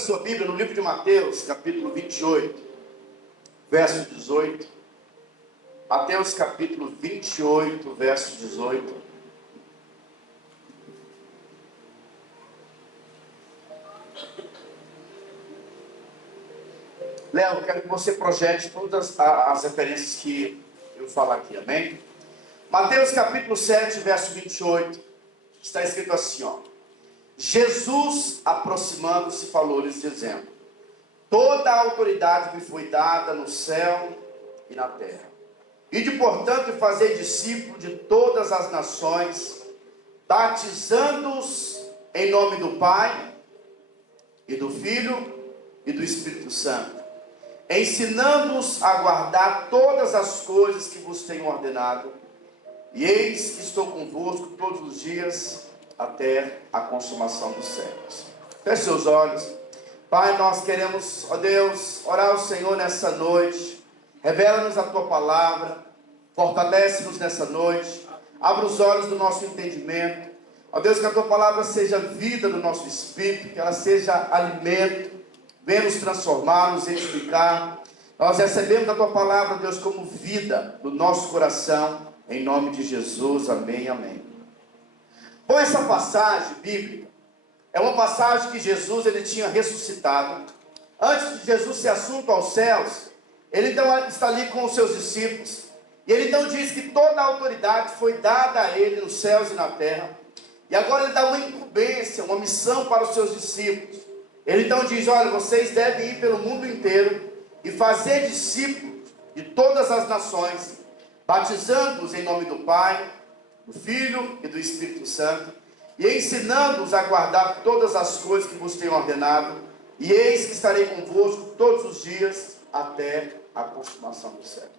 sua Bíblia no livro de Mateus, capítulo 28, verso 18. Mateus, capítulo 28, verso 18. Léo, eu quero que você projete todas as referências que eu falar aqui, amém? Mateus, capítulo 7, verso 28, está escrito assim, ó. Jesus, aproximando-se, falou-lhes, dizendo: toda a autoridade me foi dada no céu e na terra. Ide, portanto, e fazei discípulos de todas as nações, batizando-os em nome do Pai, e do Filho, e do Espírito Santo, ensinando-os a guardar todas as coisas que vos tenho ordenado. E eis que estou convosco todos os dias, até a consumação dos séculos. Feche seus olhos. Pai, nós queremos, ó Deus, orar ao Senhor nessa noite. Revela-nos a Tua palavra. Fortalece-nos nessa noite. Abra os olhos do nosso entendimento. Ó Deus, que a Tua palavra seja vida no nosso espírito, que ela seja alimento. Venha nos transformar, nos edificar. Nós recebemos a Tua palavra, Deus, como vida no nosso coração. Em nome de Jesus, amém, amém. Bom, essa passagem bíblica é uma passagem que Jesus ele tinha ressuscitado. Antes de Jesus ser assunto aos céus, ele então está ali com os seus discípulos. E ele então diz que toda a autoridade foi dada a ele nos céus e na terra. E agora ele dá uma incumbência, uma missão para os seus discípulos. Ele então diz: olha, vocês devem ir pelo mundo inteiro e fazer discípulos de todas as nações, batizando-os em nome do Pai, do Filho e do Espírito Santo, e ensinando-os a guardar todas as coisas que vos tenho ordenado, e eis que estarei convosco todos os dias, até a consumação do século.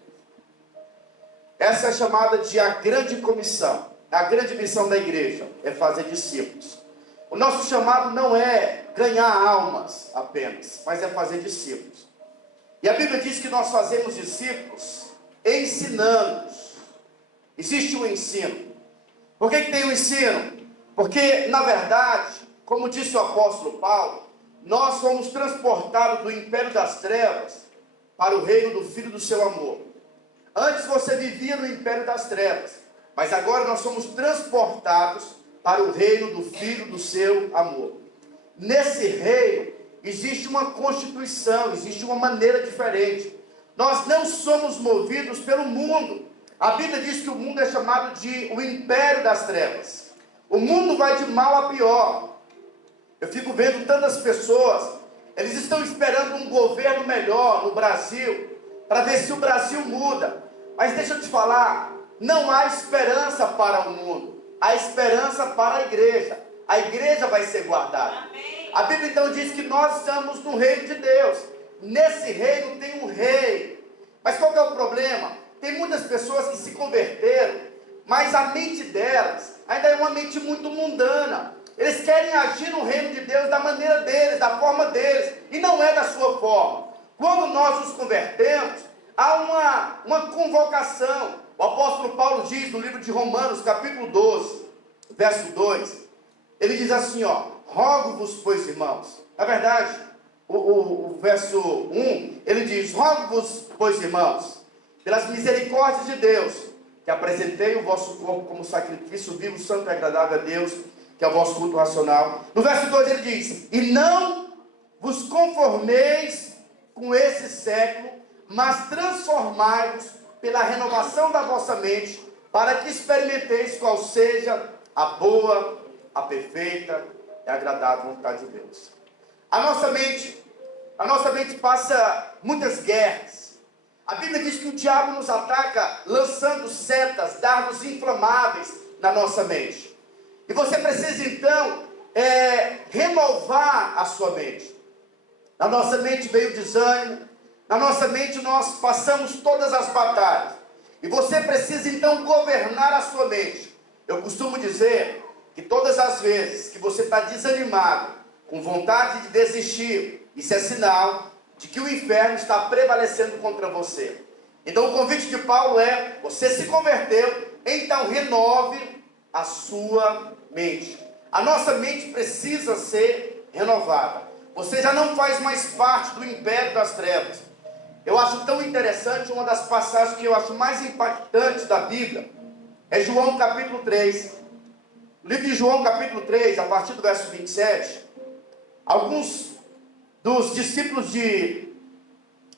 Essa é chamada de a grande comissão, a grande missão da igreja, é fazer discípulos. O nosso chamado não é ganhar almas apenas, mas é fazer discípulos. E a Bíblia diz que nós fazemos discípulos ensinando-os. Existe um ensino. Por que tem o ensino? Porque, na verdade, como disse o apóstolo Paulo, nós fomos transportados do império das trevas para o reino do Filho do seu amor. Antes você vivia no império das trevas, mas agora nós somos transportados para o reino do Filho do seu amor. Nesse reino existe uma constituição, existe uma maneira diferente. Nós não somos movidos pelo mundo. A Bíblia diz que o mundo é chamado de o império das trevas. O mundo vai de mal a pior. Eu fico vendo tantas pessoas, eles estão esperando um governo melhor no Brasil, para ver se o Brasil muda. Mas deixa eu te falar, não há esperança para o mundo, há esperança para a igreja. A igreja vai ser guardada. Amém. A Bíblia então diz que nós estamos no reino de Deus. Nesse reino tem um rei. Mas qual que é o problema? Tem muitas pessoas que se converteram, mas a mente delas ainda é uma mente muito mundana. Eles querem agir no reino de Deus da maneira deles, da forma deles, e não é da sua forma. Quando nós nos convertemos, há uma convocação. O apóstolo Paulo diz no livro de Romanos, capítulo 12, verso 2, ele diz assim, ó: rogo-vos, pois, irmãos. Na verdade, o verso 1, ele diz: rogo-vos, pois, irmãos, pelas misericórdias de Deus, que apresentei o vosso corpo como sacrifício vivo, santo e agradável a Deus, que é o vosso culto racional. No verso 2 ele diz: e não vos conformeis com esse século, mas transformai-vos pela renovação da vossa mente, para que experimenteis qual seja a boa, a perfeita e agradável vontade de Deus. A nossa mente passa muitas guerras. A Bíblia diz que o diabo nos ataca lançando setas, dardos inflamáveis na nossa mente. E você precisa então renovar a sua mente. Na nossa mente veio o desânimo, na nossa mente nós passamos todas as batalhas. E você precisa então governar a sua mente. Eu costumo dizer que todas as vezes que você está desanimado, com vontade de desistir, isso é sinal de que o inferno está prevalecendo contra você. Então o convite de Paulo é: você se converteu, então renove a sua mente. A nossa mente precisa ser renovada. Você já não faz mais parte do império das trevas. Eu acho tão interessante, uma das passagens que eu acho mais impactantes da Bíblia, é João capítulo 3. No livro de João capítulo 3, a partir do verso 27, alguns dos discípulos de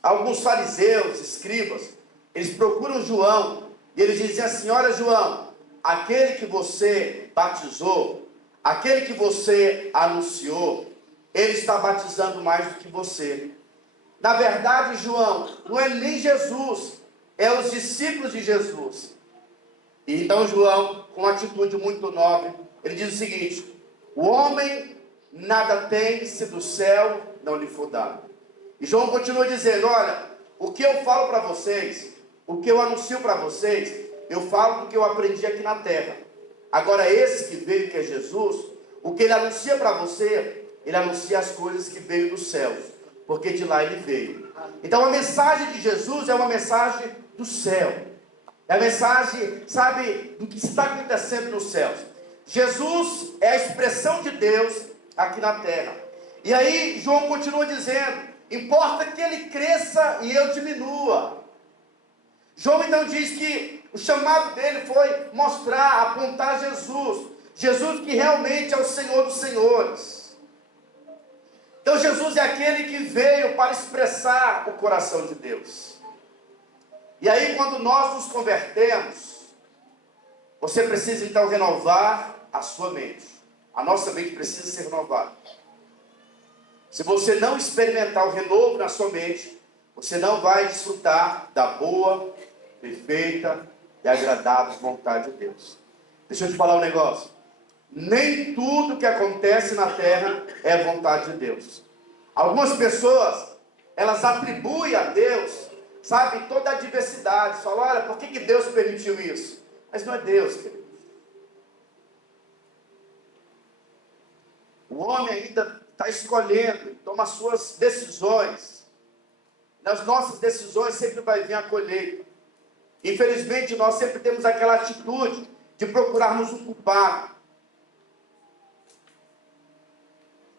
alguns fariseus, escribas, eles procuram João, e eles dizem assim: olha João, aquele que você batizou, aquele que você anunciou, ele está batizando mais do que você. Na verdade, João, não é nem Jesus, é os discípulos de Jesus. E então João, com uma atitude muito nobre, ele diz o seguinte: o homem nada tem se do céu não lhe for dado. E João continua dizendo: olha, o que eu falo para vocês, o que eu anuncio para vocês, eu falo do que eu aprendi aqui na terra. Agora esse que veio, que é Jesus, o que ele anuncia para você, ele anuncia as coisas que veio dos céus, porque de lá ele veio. Então a mensagem de Jesus é uma mensagem do céu. É a mensagem, sabe, do que está acontecendo nos céus. Jesus é a expressão de Deus aqui na terra. E aí João continua dizendo: importa que ele cresça e eu diminua. João então diz que o chamado dele foi mostrar, apontar Jesus. Jesus que realmente é o Senhor dos senhores. Então Jesus é aquele que veio para expressar o coração de Deus. E aí quando nós nos convertemos, você precisa então renovar a sua mente. A nossa mente precisa ser renovada. Se você não experimentar o renovo na sua mente, você não vai desfrutar da boa, perfeita e agradável vontade de Deus. Deixa eu te falar um negócio. Nem tudo que acontece na terra é vontade de Deus. Algumas pessoas, elas atribuem a Deus, sabe, toda a diversidade. Falam: olha, por que Deus permitiu isso? Mas não é Deus, querido. O homem ainda está escolhendo, toma suas decisões. Nas nossas decisões sempre vai vir a colheita. Infelizmente nós sempre temos aquela atitude de procurarmos um culpado.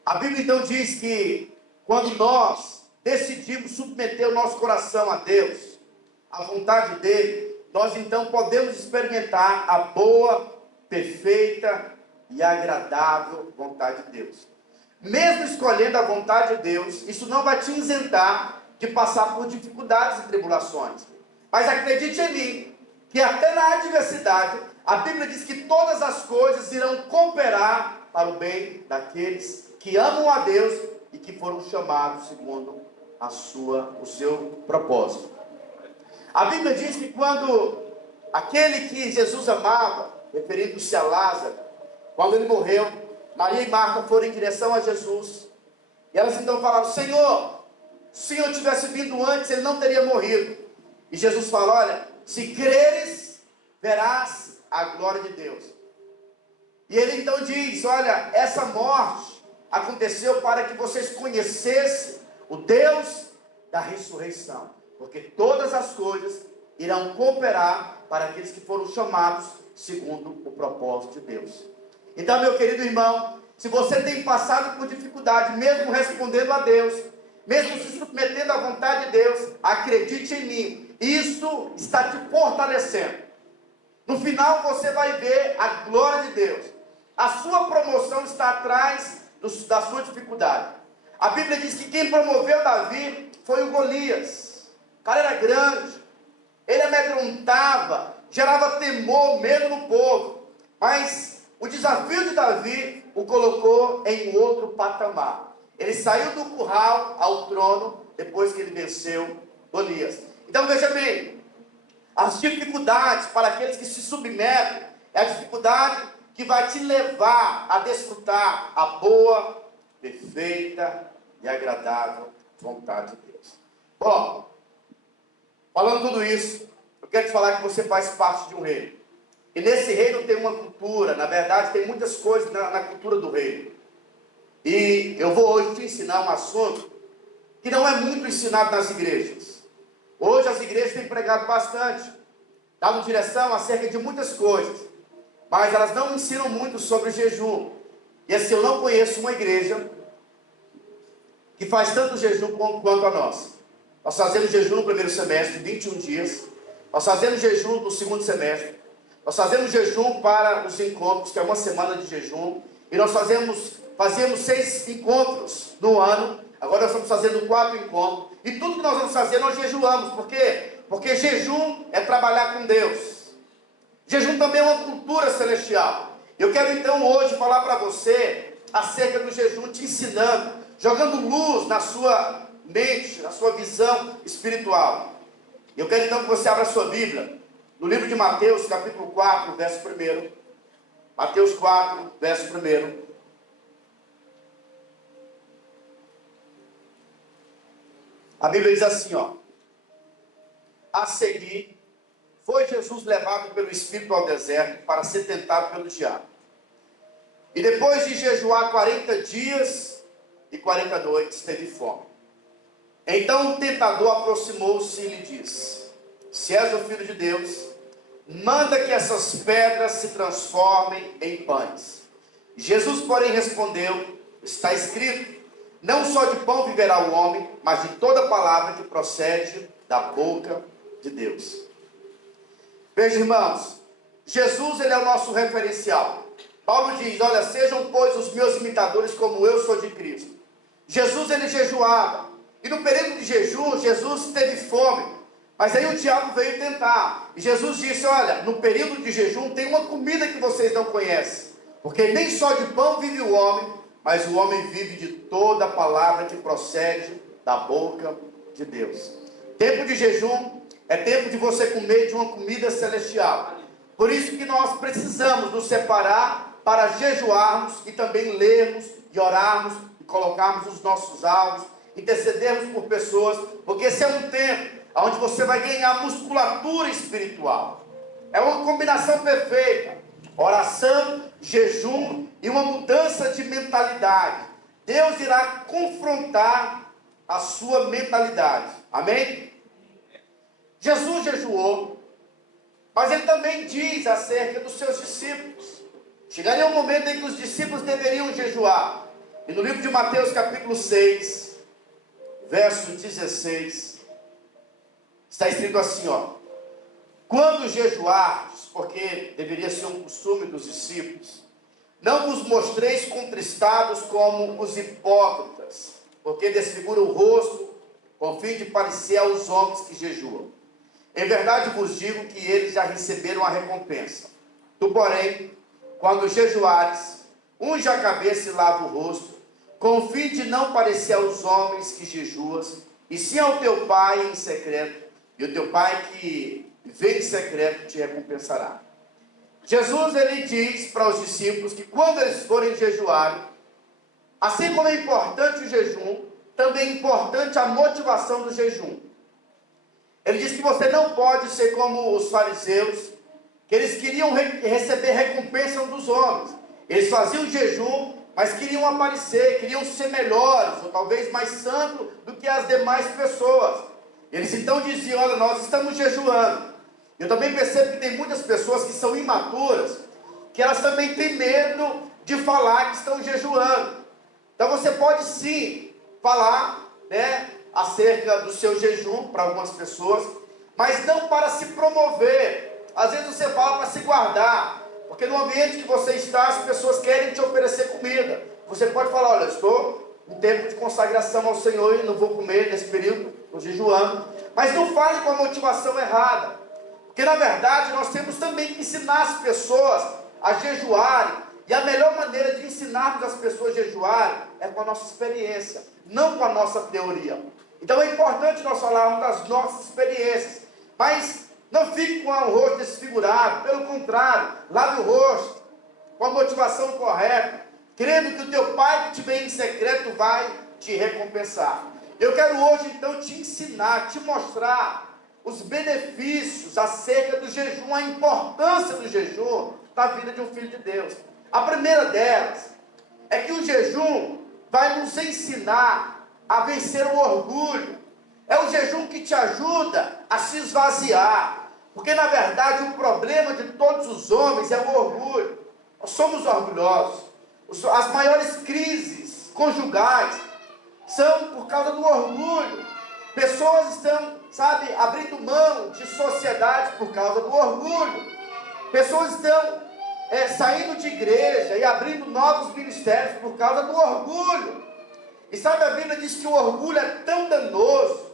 A Bíblia então diz que quando nós decidimos submeter o nosso coração a Deus, à vontade dele, nós então podemos experimentar a boa, perfeita e agradável vontade de Deus. Mesmo escolhendo a vontade de Deus, isso não vai te isentar de passar por dificuldades e tribulações. Mas acredite em mim, que até na adversidade, a Bíblia diz que todas as coisas irão cooperar para o bem daqueles que amam a Deus e que foram chamados segundo o seu propósito. A Bíblia diz que quando aquele que Jesus amava, referindo-se a Lázaro, quando ele morreu, Maria e Marta foram em direção a Jesus. E elas então falaram: Senhor, se o Senhor tivesse vindo antes, ele não teria morrido. E Jesus fala: olha, se creres, verás a glória de Deus. E ele então diz: olha, essa morte aconteceu para que vocês conhecessem o Deus da ressurreição, porque todas as coisas irão cooperar para aqueles que foram chamados segundo o propósito de Deus. Então, meu querido irmão, se você tem passado por dificuldade, mesmo respondendo a Deus, mesmo se submetendo à vontade de Deus, acredite em mim, isso está te fortalecendo. No final você vai ver a glória de Deus. A sua promoção está atrás da sua dificuldade. A Bíblia diz que quem promoveu Davi foi o Golias. O cara era grande, ele amedrontava, gerava temor, medo no povo. Mas o desafio de Davi o colocou em outro patamar. Ele saiu do curral ao trono depois que ele venceu Golias. Então veja bem, as dificuldades para aqueles que se submetem é a dificuldade que vai te levar a desfrutar a boa, perfeita e agradável vontade de Deus. Bom, falando tudo isso, eu quero te falar que você faz parte de um reino. E nesse reino tem uma cultura, na verdade tem muitas coisas na cultura do reino. E eu vou hoje te ensinar um assunto que não é muito ensinado nas igrejas. Hoje as igrejas têm pregado bastante, dado direção acerca de muitas coisas, mas elas não ensinam muito sobre jejum. E assim, eu não conheço uma igreja que faz tanto jejum quanto a nós. Nós fazemos jejum no primeiro semestre, 21 dias. Nós fazemos jejum no segundo semestre. Nós fazemos jejum para os encontros, que é uma semana de jejum. E nós fazíamos 6 encontros no ano. Agora nós estamos fazendo 4 encontros. E tudo que nós vamos fazer, nós jejuamos. Por quê? Porque jejum é trabalhar com Deus. Jejum também é uma cultura celestial. Eu quero então hoje falar para você acerca do jejum, te ensinando, jogando luz na sua mente, na sua visão espiritual. Eu quero então que você abra a sua Bíblia no livro de Mateus, capítulo 4, verso 1. Mateus 4, verso 1. A Bíblia diz assim, ó: a seguir, foi Jesus levado pelo Espírito ao deserto para ser tentado pelo diabo. E depois de jejuar 40 dias e 40 noites, teve fome. Então o tentador aproximou-se e lhe disse: se és o Filho de Deus, manda que essas pedras se transformem em pães. Jesus, porém, respondeu: está escrito, não só de pão viverá o homem, mas de toda palavra que procede da boca de Deus. Veja, irmãos, Jesus, ele é o nosso referencial. Paulo diz, olha, sejam, pois, os meus imitadores como eu sou de Cristo. Jesus, ele jejuava. E no período de jejum, Jesus teve fome. Mas aí o diabo veio tentar. E Jesus disse, olha, no período de jejum tem uma comida que vocês não conhecem. Porque nem só de pão vive o homem, mas o homem vive de toda a palavra que procede da boca de Deus. Tempo de jejum é tempo de você comer de uma comida celestial. Por isso que nós precisamos nos separar para jejuarmos e também lermos e orarmos e colocarmos os nossos alvos, intercedermos por pessoas, porque esse é um tempo onde você vai ganhar musculatura espiritual. É uma combinação perfeita: oração, jejum e uma mudança de mentalidade. Deus irá confrontar a sua mentalidade. Amém? Jesus jejuou, mas ele também diz acerca dos seus discípulos. Chegaria um momento em que os discípulos deveriam jejuar. E no livro de Mateus capítulo 6, verso 16, está escrito assim, ó: quando jejuardes, porque deveria ser um costume dos discípulos, não vos mostreis contristados como os hipócritas, porque desfiguram o rosto, com o fim de parecer aos homens que jejuam. Em verdade vos digo que eles já receberam a recompensa. Tu, porém, quando jejuares, unge a cabeça e lava o rosto, com o fim de não parecer aos homens que jejuas, e sim ao teu Pai em secreto, e o teu Pai que vem em secreto te recompensará. Jesus, ele diz para os discípulos que quando eles forem jejuar, assim como é importante o jejum, também é importante a motivação do jejum. Ele diz que você não pode ser como os fariseus, que eles queriam receber recompensa dos homens. Eles faziam jejum, mas queriam aparecer, queriam ser melhores, ou talvez mais santos do que as demais pessoas. Eles então diziam, olha, nós estamos jejuando. Eu também percebo que tem muitas pessoas que são imaturas, que elas também têm medo de falar que estão jejuando. Então você pode sim falar, né, acerca do seu jejum para algumas pessoas, mas não para se promover. Às vezes você fala para se guardar, porque no ambiente que você está, as pessoas querem te oferecer comida. Você pode falar, olha, estou em tempo de consagração ao Senhor e não vou comer nesse período, estou jejuando. Mas não fale com a motivação errada, porque na verdade nós temos também que ensinar as pessoas a jejuarem. E a melhor maneira de ensinarmos as pessoas a jejuarem é com a nossa experiência, não com a nossa teoria. Então é importante nós falarmos das nossas experiências, mas não fique com o rosto desfigurado, pelo contrário, lave o rosto, com a motivação correta, crendo que o teu Pai que te vem em secreto vai te recompensar. Eu quero hoje então te ensinar, te mostrar os benefícios acerca do jejum, a importância do jejum na vida de um filho de Deus. A primeira delas é que o jejum vai nos ensinar a vencer o orgulho. É o jejum que te ajuda a se esvaziar, porque na verdade o problema de todos os homens é o orgulho. Nós somos orgulhosos. As maiores crises conjugais, são por causa do orgulho. Pessoas estão, abrindo mão de sociedade por causa do orgulho. Pessoas estão saindo de igreja e abrindo novos ministérios por causa do orgulho. E a Bíblia diz que o orgulho é tão danoso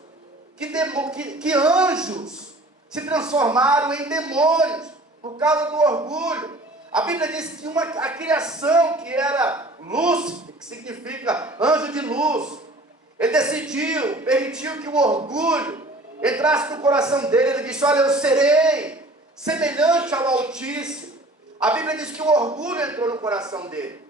que anjos se transformaram em demônios por causa do orgulho. A Bíblia diz que a criação que era Lúcifer, que significa anjo de luz, ele permitiu que o orgulho entrasse no coração dele. Ele disse: olha, eu serei semelhante ao Altíssimo. A Bíblia diz que o orgulho entrou no coração dele.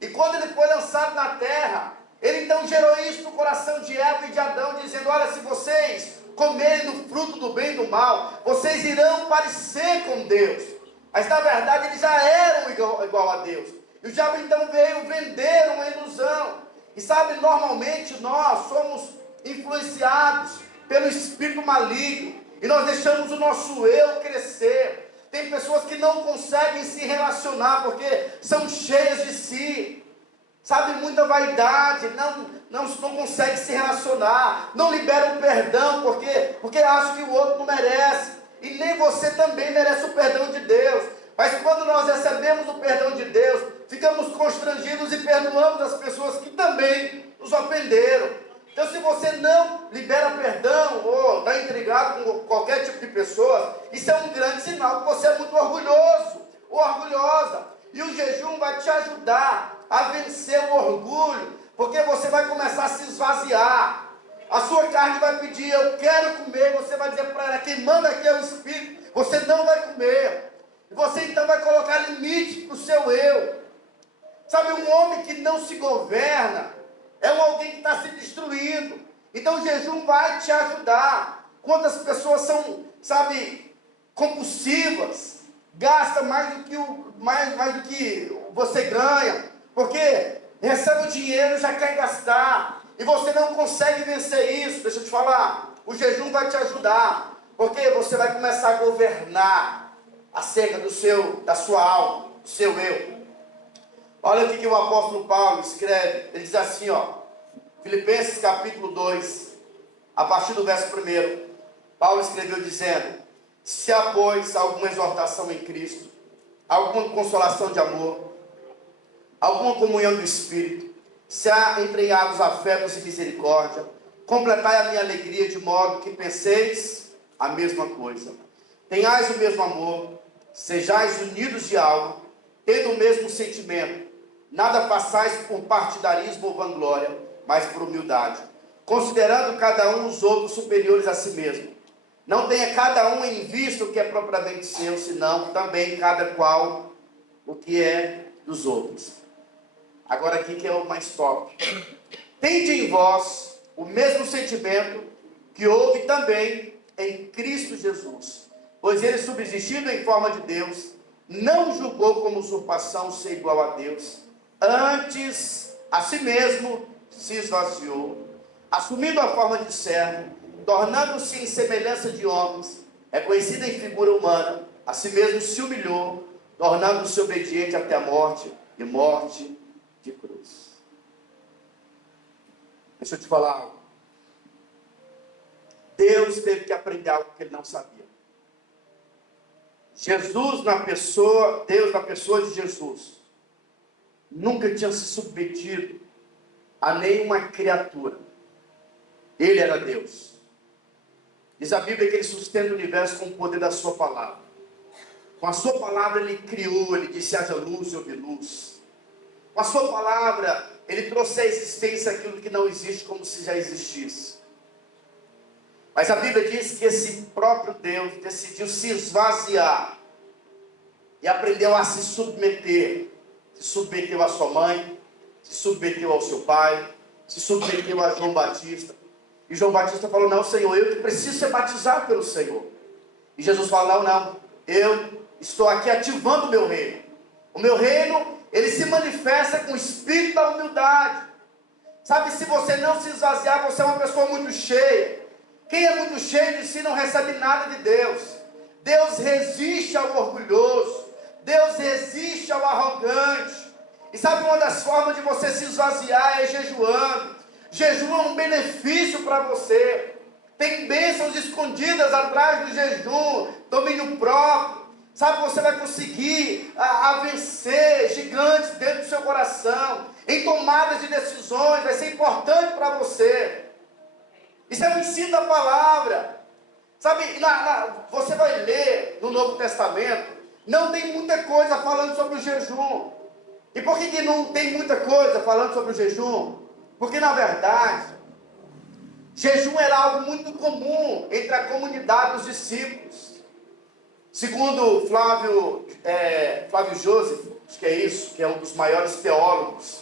E quando ele foi lançado na terra, ele então gerou isso no coração de Eva e de Adão, dizendo: olha, se vocês comerem do fruto do bem e do mal, vocês irão parecer com Deus. Mas na verdade eles já eram igual a Deus. E o diabo então veio vender uma ilusão. E normalmente nós somos influenciados pelo espírito maligno. E nós deixamos o nosso eu crescer. Tem pessoas que não conseguem se relacionar porque são cheias de si. Muita vaidade, não consegue se relacionar, não libera o perdão, porque acha que o outro não merece, e nem você também merece o perdão de Deus. Mas quando nós recebemos o perdão de Deus, ficamos constrangidos e perdoamos as pessoas que também nos ofenderam. Então, se você não libera perdão, ou está intrigado com qualquer tipo de pessoa, isso é um grande sinal que você é muito orgulhoso, ou orgulhosa. E o jejum vai te ajudar a vencer o orgulho, porque você vai começar a se esvaziar. A sua carne vai pedir: eu quero comer. Você vai dizer para ela: quem manda aqui é o Espírito. Você não vai comer. E você então vai colocar limite para o seu eu. Um homem que não se governa é alguém que está se destruindo. Então o jejum vai te ajudar. Quantas pessoas são, compulsivas, gasta mais do que você ganha, porque recebe o dinheiro e já quer gastar, e você não consegue vencer isso. Deixa eu te falar, o jejum vai te ajudar, porque você vai começar a governar acerca da sua alma, do seu eu. Olha o que o apóstolo Paulo escreve. Ele diz assim, Filipenses capítulo 2, a partir do verso 1, Paulo escreveu dizendo: se há, pois, alguma exortação em Cristo, alguma consolação de amor, alguma comunhão do Espírito, se há entranhados afetos e misericórdia, completai a minha alegria, de modo que penseis a mesma coisa, tenhais o mesmo amor, sejais unidos de alma, tendo o mesmo sentimento, nada façais por partidarismo ou vanglória, mas por humildade, considerando cada um os outros superiores a si mesmo. Não tenha cada um em vista o que é propriamente seu, senão também cada qual o que é dos outros. Agora aqui que é o mais top. Tende em vós o mesmo sentimento que houve também em Cristo Jesus, pois ele, subsistindo em forma de Deus, não julgou como usurpação ser igual a Deus, antes a si mesmo se esvaziou, assumindo a forma de servo, tornando-se em semelhança de homens, reconhecido em figura humana, a si mesmo se humilhou, tornando-se obediente até a morte, e morte de cruz. Deixa eu te falar algo. Deus teve que aprender algo que ele não sabia. Deus na pessoa de Jesus, nunca tinha se submetido a nenhuma criatura. Ele era Deus. Diz a Bíblia que ele sustenta o universo com o poder da sua palavra. Com a sua palavra ele criou, ele disse: haja luz e houve luz. Com a sua palavra ele trouxe à existência aquilo que não existe como se já existisse. Mas a Bíblia diz que esse próprio Deus decidiu se esvaziar e aprendeu a se submeter. Se submeteu à sua mãe, se submeteu ao seu pai, se submeteu a João Batista. E João Batista falou: não, Senhor, eu que preciso ser batizado pelo Senhor. E Jesus falou: não, eu estou aqui ativando o meu reino. O meu reino, ele se manifesta com o espírito da humildade. Se você não se esvaziar, você é uma pessoa muito cheia. Quem é muito cheio de si não recebe nada de Deus. Deus resiste ao orgulhoso. Deus resiste ao arrogante. E uma das formas de você se esvaziar é jejuando. Jejum é um benefício para você. Tem bênçãos escondidas atrás do jejum, domínio próprio. Sabe, você vai conseguir vencer gigantes dentro do seu coração, em tomadas de decisões, vai ser importante para você. Isso é o ensino da palavra. Sabe, você vai ler no Novo Testamento, não tem muita coisa falando sobre o jejum. E por que não tem muita coisa falando sobre o jejum? Porque na verdade, jejum era algo muito comum entre a comunidade dos discípulos. Segundo Flávio Joseph, acho que é isso, que é um dos maiores teólogos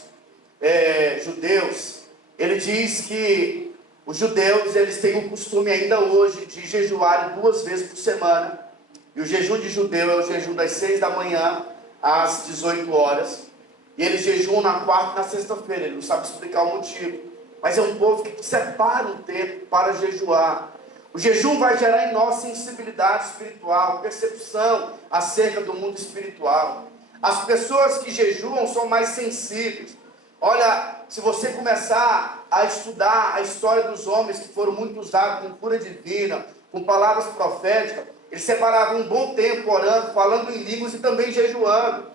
judeus, ele diz que os judeus, eles têm o costume ainda hoje de jejuar 2 vezes por semana. E o jejum de judeu é o jejum das 6 da manhã às 18 horas. E eles jejuam na quarta e na sexta-feira. Ele não sabe explicar o motivo. Mas é um povo que separa um tempo para jejuar. O jejum vai gerar em nós sensibilidade espiritual, percepção acerca do mundo espiritual. As pessoas que jejuam são mais sensíveis. Olha, se você começar a estudar a história dos homens que foram muito usados com cura divina, com palavras proféticas, eles separavam um bom tempo orando, falando em línguas e também jejuando.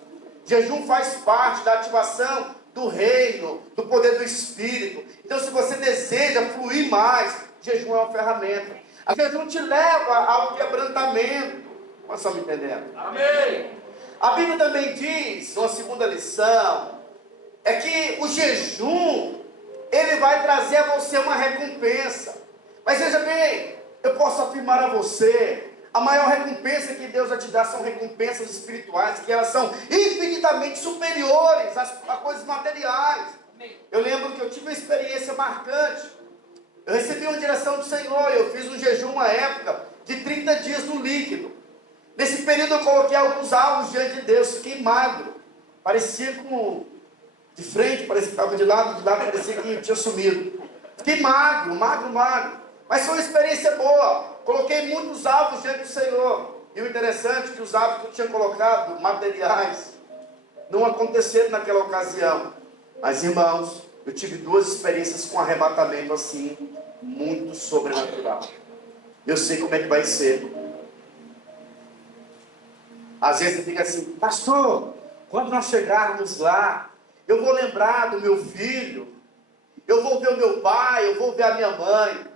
Jejum faz parte da ativação do reino, do poder do Espírito. Então, se você deseja fluir mais, jejum é uma ferramenta. O jejum te leva ao quebrantamento. Vocês estão me entendendo? Amém. A Bíblia também diz, uma segunda lição, é que o jejum, ele vai trazer a você uma recompensa. Mas veja bem, eu posso afirmar a você, a maior recompensa que Deus vai te dar são recompensas espirituais, que elas são infinitamente superiores a coisas materiais. Eu lembro que eu tive uma experiência marcante. Eu recebi uma direção do Senhor, eu fiz um jejum uma época de 30 dias no líquido. Nesse período eu coloquei alguns alvos diante de Deus, fiquei magro, parecia como de frente, parecia que estava de lado, parecia que tinha sumido. Fiquei magro. Mas foi uma experiência boa. Coloquei muitos alvos diante do Senhor. E o interessante é que os alvos que eu tinha colocado, materiais, não aconteceram naquela ocasião. Mas, irmãos, eu tive 2 experiências com arrebatamento assim, muito sobrenatural. Eu sei como é que vai ser. Às vezes você fica assim, pastor, quando nós chegarmos lá, eu vou lembrar do meu filho, eu vou ver o meu pai, eu vou ver a minha mãe.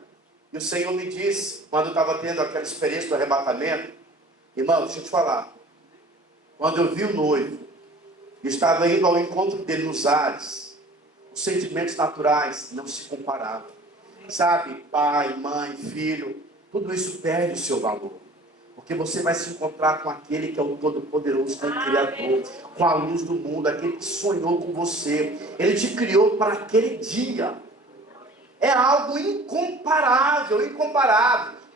E o Senhor me disse, quando eu estava tendo aquela experiência do arrebatamento, irmão, deixa eu te falar, quando eu vi o noivo, e estava indo ao encontro dele nos ares, os sentimentos naturais não se comparavam. Sabe, pai, mãe, filho, tudo isso perde o seu valor. Porque você vai se encontrar com aquele que é o Todo-Poderoso, com o Criador, com a luz do mundo, aquele que sonhou com você. Ele te criou para aquele dia. É algo incomparável.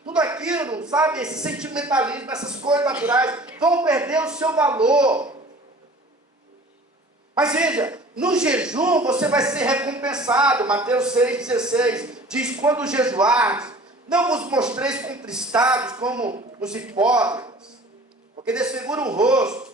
Tudo aquilo, sabe, esse sentimentalismo, essas coisas naturais, vão perder o seu valor. Mas veja, no jejum você vai ser recompensado. Mateus 6,16 diz, quando jejuardes, não vos mostreis contristados como os hipócritas, porque desfiguram o rosto,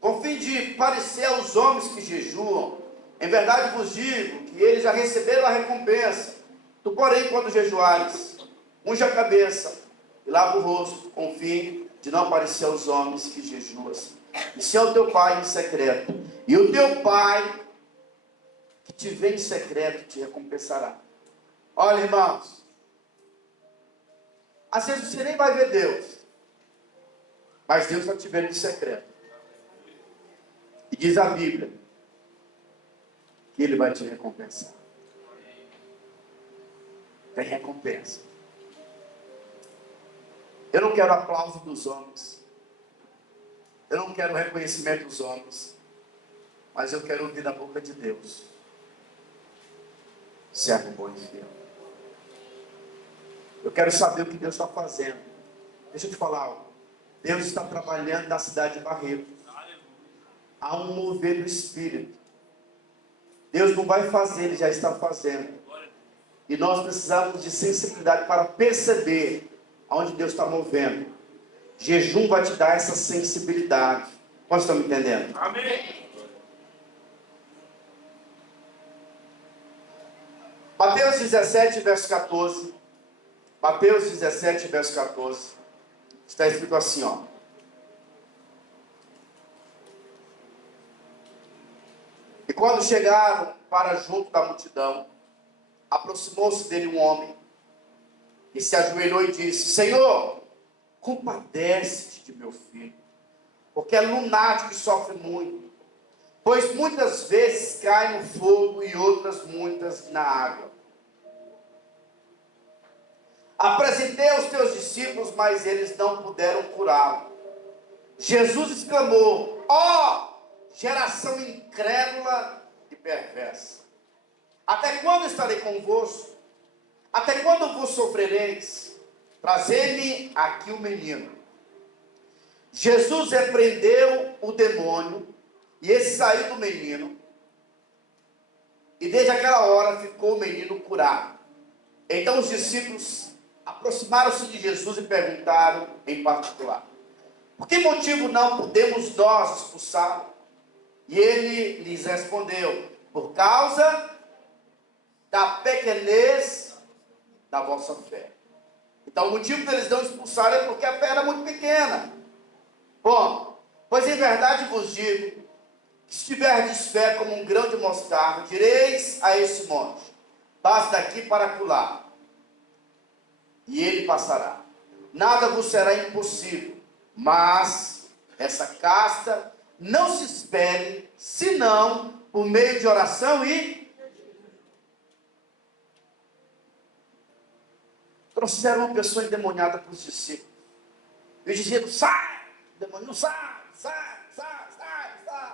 com fim de parecer aos homens que jejuam. Em verdade vos digo que eles já receberam a recompensa. Tu, porém, quando jejuares, unge a cabeça e lava o rosto, com fim de não parecer aos homens que jejuas. E se é o teu pai em secreto, e o teu pai que te vê em secreto te recompensará. Olha, irmãos, às vezes você nem vai ver Deus, mas Deus está te vendo em secreto. E diz a Bíblia que Ele vai te recompensar. Tem recompensa. Eu não quero aplauso dos homens. Eu não quero reconhecimento dos homens. Mas eu quero ouvir da boca de Deus. Servo bom e fiel. Eu quero saber o que Deus está fazendo. Deixa eu te falar algo. Deus está trabalhando na cidade de Barreto. Há um mover do Espírito. Deus não vai fazer, Ele já está fazendo. E nós precisamos de sensibilidade para perceber aonde Deus está movendo. Jejum vai te dar essa sensibilidade. Quantos estão me entendendo? Amém. Mateus 17, verso 14. Mateus 17, verso 14. Está escrito assim, ó. E quando chegaram para junto da multidão, aproximou-se dele um homem, e se ajoelhou e disse: Senhor, compadece-te de meu filho, porque é lunático e sofre muito, pois muitas vezes cai no fogo e outras muitas na água. Apresentei aos teus discípulos, mas eles não puderam curá-lo. Jesus exclamou: ó, geração incrédula e perversa, até quando estarei convosco? Até quando vos sofrereis? Trazei-me aqui o menino. Jesus repreendeu o demônio, e esse saiu do menino, e desde aquela hora ficou o menino curado. Então os discípulos aproximaram-se de Jesus e perguntaram em particular: por que motivo não podemos nós expulsá-lo? E ele lhes respondeu: por causa da pequenez da vossa fé. Então o motivo deles não expulsarem é porque a fé era muito pequena. Bom, pois em verdade vos digo, que se tiverdes fé como um grão de mostarda, direis a esse monte: passe daqui para acolá, e ele passará. Nada vos será impossível. Mas essa casta não se espere, senão por meio de oração e... Trouxeram uma pessoa endemoniada para os discípulos. E os discípulos: sai! O demônio: sai, sai, sai, sai, sai.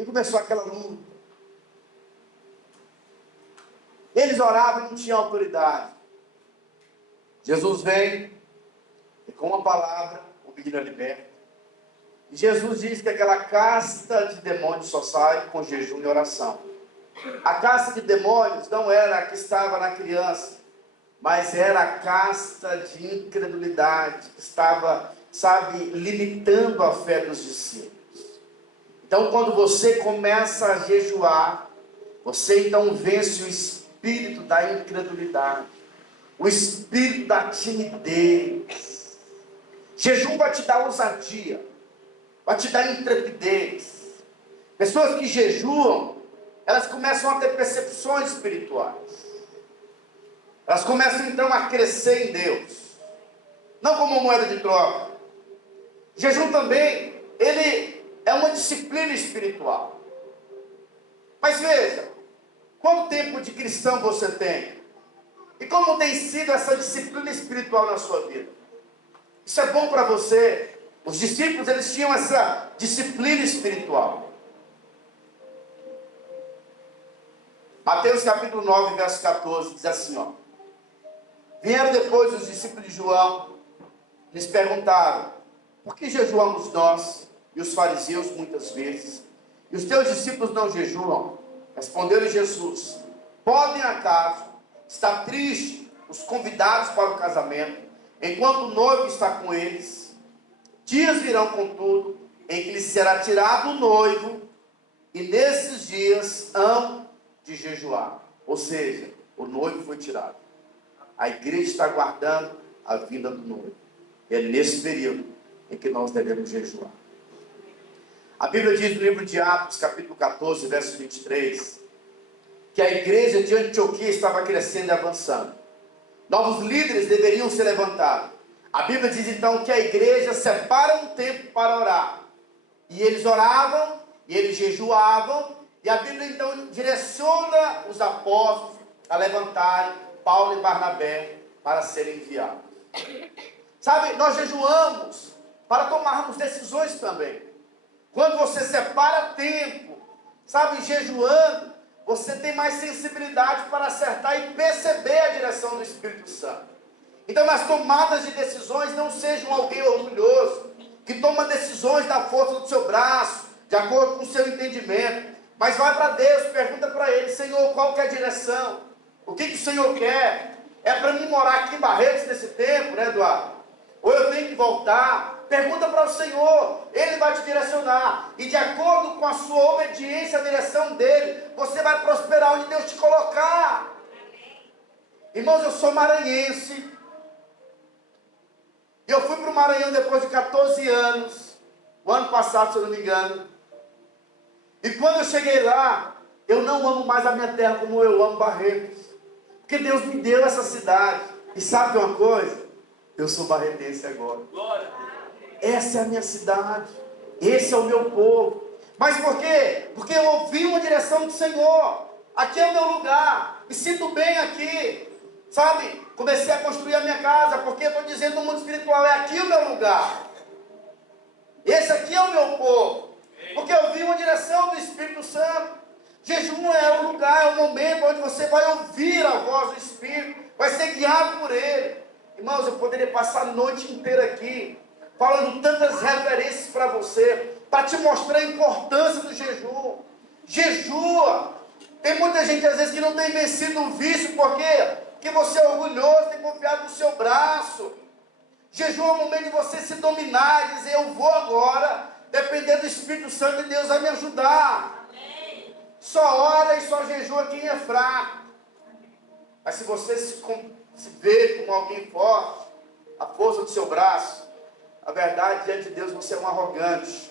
E começou aquela luta. Eles oravam e não tinham autoridade. Jesus vem e com uma palavra o menino é liberto. E Jesus diz que aquela casta de demônios só sai com jejum e oração. A casta de demônios não era a que estava na criança, mas era a casta de incredulidade que estava, limitando a fé dos discípulos. Então, quando você começa a jejuar, você então vence o espírito da incredulidade, o espírito da timidez. Jejum vai te dar ousadia, vai te dar intrepidez. Pessoas que jejuam, elas começam a ter percepções espirituais. Elas começam então a crescer em Deus, não como moeda de troca. Jejum também, ele é uma disciplina espiritual. Mas veja, quanto tempo de cristão você tem? E como tem sido essa disciplina espiritual na sua vida? Isso é bom para você. Os discípulos, eles tinham essa disciplina espiritual. Mateus capítulo 9, verso 14, diz assim, ó. Vieram depois os discípulos de João, lhes perguntaram: por que jejuamos nós e os fariseus muitas vezes, e os teus discípulos não jejuam? Respondeu-lhe Jesus: podem acaso estar tristes os convidados para o casamento, enquanto o noivo está com eles? Dias virão, contudo, em que lhes será tirado o noivo, e nesses dias hão de jejuar. Ou seja, o noivo foi tirado. A igreja está aguardando a vinda do noivo. E é nesse período em que nós devemos jejuar. A Bíblia diz no livro de Atos, capítulo 14, verso 23, que a igreja de Antioquia estava crescendo e avançando. Novos líderes deveriam ser levantados. A Bíblia diz então que a igreja separa um tempo para orar. E eles oravam, e eles jejuavam, e a Bíblia então direciona os apóstolos a levantarem Paulo e Barnabé para serem enviados. Sabe, nós jejuamos para tomarmos decisões também. Quando você separa tempo, jejuando, você tem mais sensibilidade para acertar e perceber a direção do Espírito Santo. Então, nas tomadas de decisões, não seja alguém orgulhoso, que toma decisões da força do seu braço, de acordo com o seu entendimento. Mas vai para Deus, pergunta para Ele: Senhor, qual que é a direção? O que o Senhor quer? É para mim morar aqui em Barretos nesse tempo, né, Eduardo? Ou eu tenho que voltar? Pergunta para o Senhor, Ele vai te direcionar. E de acordo com a sua obediência à direção dele, você vai prosperar onde Deus te colocar. Irmãos, eu sou maranhense. Eu fui para o Maranhão depois de 14 anos. O ano passado, se eu não me engano. E quando eu cheguei lá, eu não amo mais a minha terra como eu amo Barretos. Porque Deus me deu essa cidade. E sabe de uma coisa? Eu sou barretense agora. Essa é a minha cidade. Esse é o meu povo. Mas por quê? Porque eu ouvi uma direção do Senhor. Aqui é o meu lugar. Me sinto bem aqui. Sabe? Comecei a construir a minha casa. Porque eu estou dizendo no mundo espiritual, é aqui o meu lugar. Esse aqui é o meu povo. Porque eu ouvi uma direção do Espírito Santo. Jejum é o lugar, é o momento onde você vai ouvir a voz do Espírito. Vai ser guiado por Ele. Irmãos, eu poderia passar a noite inteira aqui falando tantas referências para você, para te mostrar a importância do jejum. Jejua. Tem muita gente às vezes que não tem vencido o vício, por quê? Porque você é orgulhoso, tem confiado no seu braço. Jejum é o momento de você se dominar e dizer, eu vou agora, depender do Espírito Santo de Deus vai me ajudar. Amém. Só ora e só jejua quem é fraco. Mas se você se vê como alguém forte, a força do seu braço, a verdade, diante de Deus, você é um arrogante.